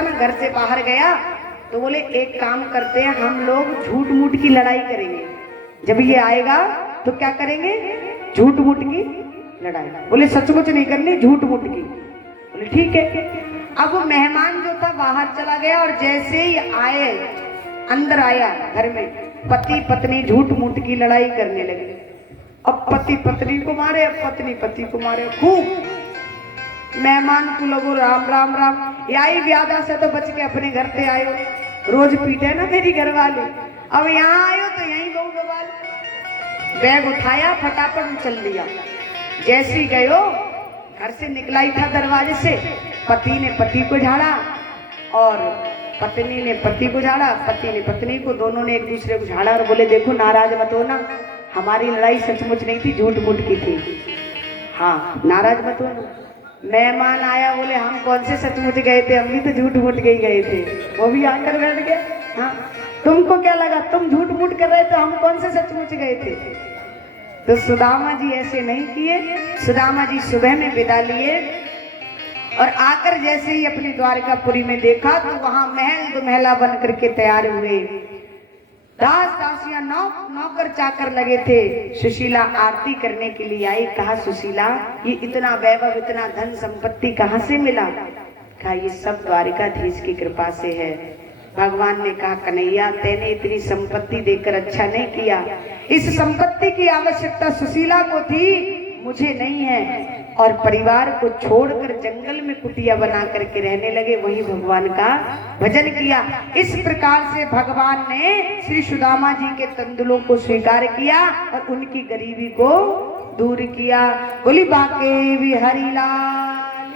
था ना, घर से बाहर गया तो बोले एक काम करते हैं, हम लोग झूठ मूठ की लड़ाई करेंगे। जब ये आएगा तो क्या करेंगे? झूठ मूठ की लड़ाई। बोले सचमुच नहीं करनी, झूठ मूठ की। बोले ठीक है। अब वो मेहमान जो था बाहर चला गया और जैसे ही आए, अंदर आया घर में, पति पत्नी झूठ मूठ की लड़ाई करने लगे। अब पति पत्नी को मारे, अब पत्नी पति को मारे, खूब। मेहमान को लगो राम राम राम, यही ब्यादा से तो बच के अपने घर पे आयो, रोज पीटे ना मेरी घरवाली, अब यहाँ आयो तो यहीं बहु बवाल। बैग उठाया, फटाफट चल दिया। जैसी गयो, घर से निकला ही था दरवाजे से, पति ने पति को झाड़ा और पत्नी ने पति को झाड़ा, पति ने पत्नी को, दोनों ने एक दूसरे को झाड़ा और बोले देखो नाराज मत होना, हमारी लड़ाई सचमुच नहीं थी, झूठ मूठ की थी। हाँ, नाराज मत होना। मेहमान आया, बोले हम कौन से सचमुच गए थे, हम भी तो झूठ मूठ के ही गए थे। वो भी आकर बैठ गया। हाँ, तुमको क्या लगा, तुम झूठ मूठ कर रहे थे, हम कौन से सचमुच गए थे? तो सुदामा जी ऐसे नहीं किए। सुदामा जी सुबह में विदा लिए और आकर जैसे ही अपनी द्वारकापुरी में देखा तो वहां महल दुमहला बन करके तैयार हुए। दास दासियां नौकर चाकर लगे थे। सुशीला आरती करने के लिए आई। कहा सुशीला, ये इतना वैभव, इतना धन संपत्ति कहाँ से मिला? कहा ये सब द्वारिकाधीश की कृपा से है। भगवान ने कहा कन्हैया, तेने इतनी संपत्ति देकर अच्छा नहीं किया, इस संपत्ति की आवश्यकता सुशीला को थी, मुझे नहीं है। और परिवार को छोड़कर जंगल में कुटिया बना करके रहने लगे, वही भगवान का भजन किया। इस प्रकार से भगवान ने श्री सुदामा जी के तंदुलों को स्वीकार किया और उनकी गरीबी को दूर किया। बोली बाके बिहारी लाल।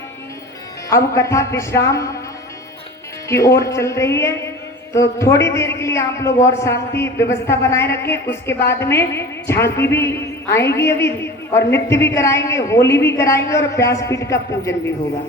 अब कथा विश्राम की ओर चल रही है, तो थोड़ी देर के लिए आप लोग और शांति व्यवस्था बनाए रखें। उसके बाद में झांकी भी आएगी अभी और नृत्य भी कराएंगे, होली भी कराएंगे और व्यासपीठ का पूजन भी होगा।